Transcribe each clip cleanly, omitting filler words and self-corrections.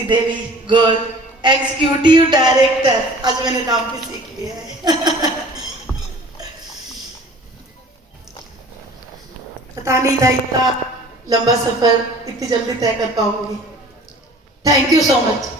दीप्ति देवी gold executive director. आज मैंने नाम भी सीख लिया है। पता नहीं था इतना लंबा सफर इतनी जल्दी तय कर पाऊंगी। Thank you so much.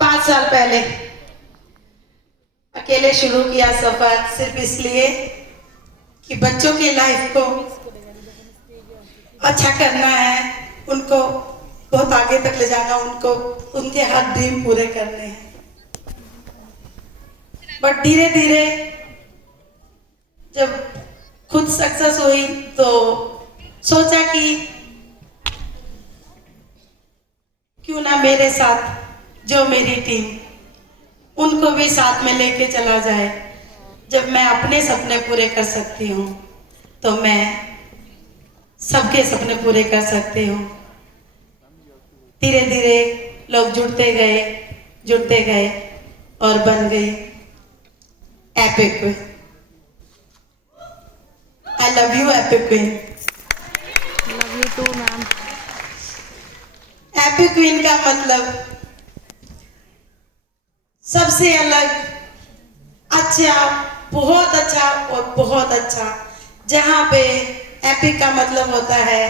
पाँच साल पहले अकेले शुरू किया सफर, सिर्फ इसलिए कि बच्चों की लाइफ को अच्छा करना है, उनको बहुत आगे तक ले जाना, उनको उनके हर ड्रीम पूरे करने हैं। बट धीरे धीरे जब खुद सक्सेस हुई तो सोचा कि क्यों ना मेरे साथ जो मेरी टीम, उनको भी साथ में लेके चला जाए। जब मैं अपने सपने पूरे कर सकती हूँ तो मैं सबके सपने पूरे कर सकती हूँ। धीरे धीरे लोग जुड़ते गए और बन गई epic queen. I love you epic queen. Love you too ma'am. Epic queen का मतलब सबसे अलग, अच्छा, बहुत अच्छा और बहुत अच्छा। जहाँ पे एपिक का मतलब होता है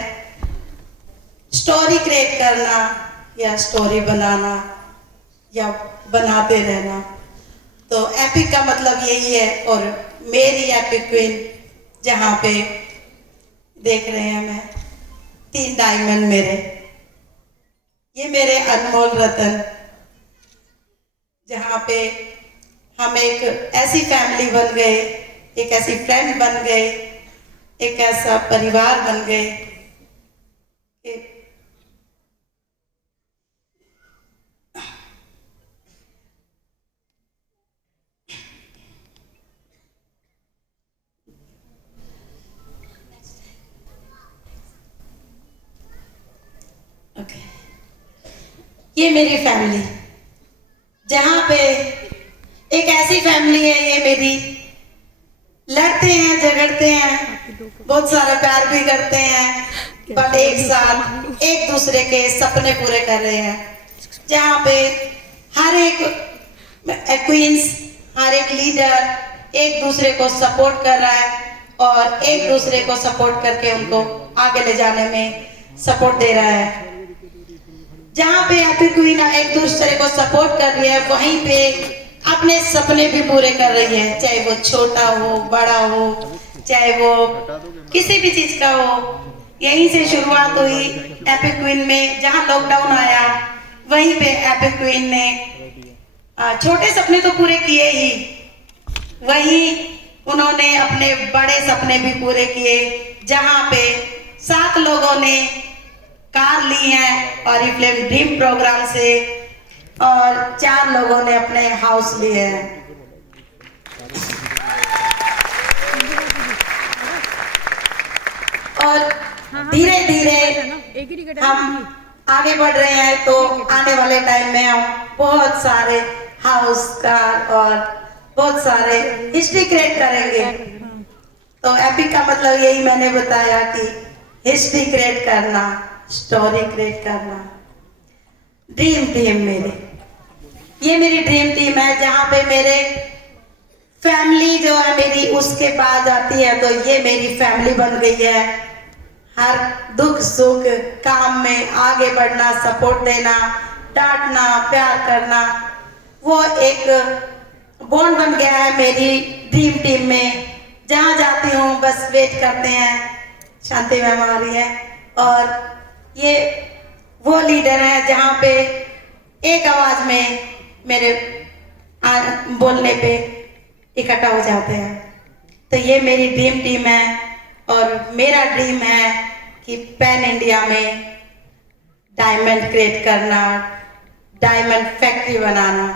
स्टोरी क्रिएट करना या स्टोरी बनाना या बनाते रहना, तो एपिक का मतलब यही है। और मेरी एपिक क्वीन, जहाँ पे देख रहे हैं मैं 3 डायमंड मेरे, ये मेरे अनमोल रतन, जहाँ पे हम एक ऐसी फैमिली बन गए, एक ऐसी फ्रेंड बन गए, एक ऐसा परिवार बन गए कि ओके, ये मेरी फैमिली, जहाँ पे एक ऐसी फैमिली है, ये मेरी, लड़ते हैं, झगड़ते हैं, बहुत सारा प्यार भी करते हैं, बट एक साथ एक दूसरे के सपने पूरे कर रहे हैं। जहाँ पे हर एक क्वींस, हर एक लीडर एक दूसरे को सपोर्ट कर रहा है और एक दूसरे को सपोर्ट करके उनको आगे ले जाने में सपोर्ट दे रहा है। जहाँ पे एपिक क्वीन एक दूसरे को सपोर्ट कर रही है, वहीं पे अपने सपने भी पूरे कर रही है, चाहे वो छोटा हो, बड़ा हो, चाहे वो किसी भी चीज का हो। यहीं से शुरुआत हुई एपिक क्वीन में। जहाँ लॉकडाउन आया वहीं पे एपिक क्वीन ने छोटे सपने तो पूरे किए ही, वहीं उन्होंने अपने बड़े सपने भी पूरे किए। जहाँ पे 7 लोगों ने कार ली है ऑरिफ्लेम ड्रीम प्रोग्राम से और 4 लोगों ने अपने हाउस लिए हैं। और धीरे धीरे हम आगे बढ़ रहे हैं, तो आने वाले टाइम में हम बहुत सारे हाउस, कार और बहुत सारे हिस्ट्री क्रिएट करेंगे। तो एपिक का मतलब यही मैंने बताया कि हिस्ट्री क्रिएट करना, स्टोरी क्रिएट करना। ड्रीम टीम मेरी, ये मेरी ड्रीम टीम है, जहाँ पे मेरे फैमिली जो है मेरी उसके पास आती है, तो ये मेरी फैमिली बन गई है। हर दुख सुख काम में आगे बढ़ना, सपोर्ट देना, डांटना, प्यार करना, वो एक बॉन्ड बन गया है मेरी ड्रीम टीम में। जहाँ जाती हूँ बस वेट करते हैं शांति मैम आ रही है, और ये वो लीडर है जहाँ पे एक आवाज में मेरे बोलने पे इकट्ठा हो जाते हैं। तो ये मेरी ड्रीम टीम है और मेरा ड्रीम है कि पैन इंडिया में डायमंड क्रिएट करना, डायमंड फैक्ट्री बनाना।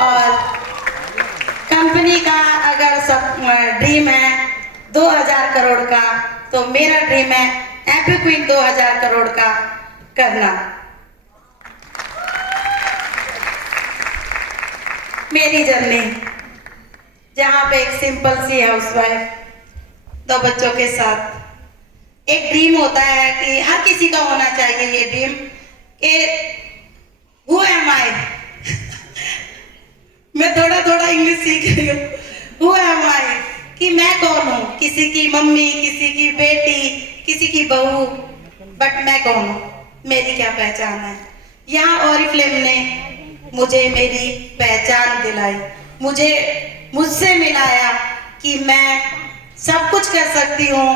और कंपनी का अगर सब ड्रीम है 2000 करोड़ का, तो मेरा ड्रीम है हैप्पी क्वीन 2000 करोड़ का करना। मेरी जर्नी, जहाँ पे एक सिंपल सी हाउसवाइफ 2 बच्चों के साथ एक ड्रीम होता है कि हर किसी का होना चाहिए ये ड्रीम कि हु एम आई मैं थोड़ा थोड़ा इंग्लिश सीख रही हूँ। हु एम आई कि मैं कौन हूँ, किसी की मम्मी, किसी की बेटी, किसी की बहू, बट मैं कौन हूँ, मेरी क्या पहचान है। यहाँ ऑरिफ्लेम ने मुझे मेरी पहचान दिलाई, मुझे मुझसे मिलाया कि मैं सब कुछ कर सकती हूँ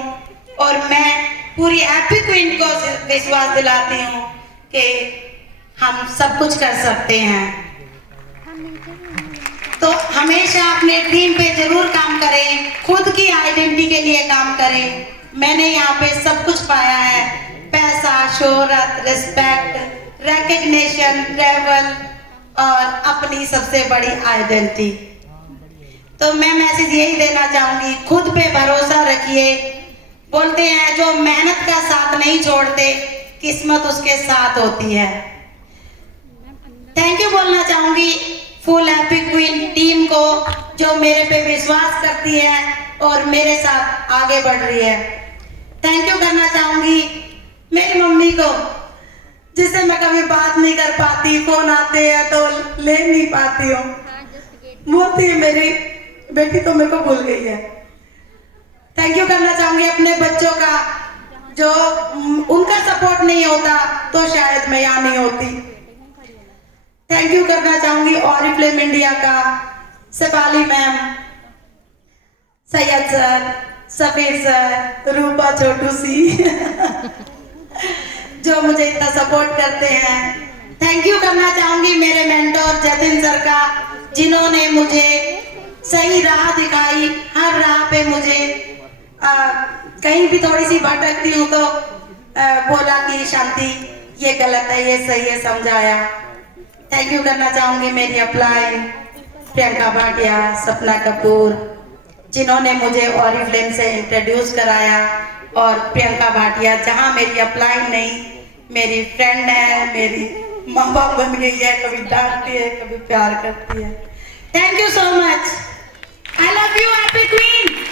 और मैं पूरी हैप्पी क्वीन को विश्वास दिलाती हूँ कि हम सब कुछ कर सकते हैं। तो हमेशा अपने ड्रीम पे जरूर काम करें, खुद की आइडेंटिटी के लिए काम करें। मैंने यहाँ पे सब कुछ पाया है, पैसा, शोहरत, रिस्पेक्ट, रिकग्निशन, ट्रैवल और अपनी सबसे बड़ी आइडेंटिटी। तो मैं मैसेज यही देना चाहूंगी, खुद पे भरोसा रखिए। बोलते हैं जो मेहनत का साथ नहीं छोड़ते, किस्मत उसके साथ होती है। थैंक यू बोलना चाहूंगी फुल हैप्पी क्वीन टीम को, जो मेरे पे विश्वास करती है और मेरे साथ आगे बढ़ रही है। थैंक यू करना चाहूंगी मेरी मम्मी को, जिससे मैं कभी बात नहीं कर पाती, फोन आते हैं तो ले नहीं पाती हूँ। बोलती है मेरी बेटी तो मेरे को भूल गई है। थैंक यू करना चाहूंगी अपने बच्चों का, जो उनका सपोर्ट नहीं होता तो शायद मैं यहाँ नहीं होती। थैंक यू करना चाहूंगी ऑरिफ्लेम इंडिया का, Shefali ma'am, Syed sir, Safeer sir, Rupa छोटू सी जो मुझे इतना सपोर्ट करते हैं। थैंक यू करना चाहूंगी मेरे मेंटोर जतिन सर का, जिन्होंने मुझे सही राह दिखाई। हर राह पे मुझे कहीं भी थोड़ी सी भटकती हूँ तो बोला कि शांति ये गलत है, ये सही है, समझाया। थैंक यू करना चाहूंगी मेरी अपलाइन प्रियंका भाटिया, सपना कपूर, जिन्होंने मुझे ऑरिफ्लेम से इंट्रोड्यूस कराया। और प्रियंका भाटिया जहाँ मेरी अपलाइन नहीं, मेरी फ्रेंड है, मेरी माँ बाप बन गई है, कभी डांटती है, कभी प्यार करती है। Thank you so much, I love you happy queen.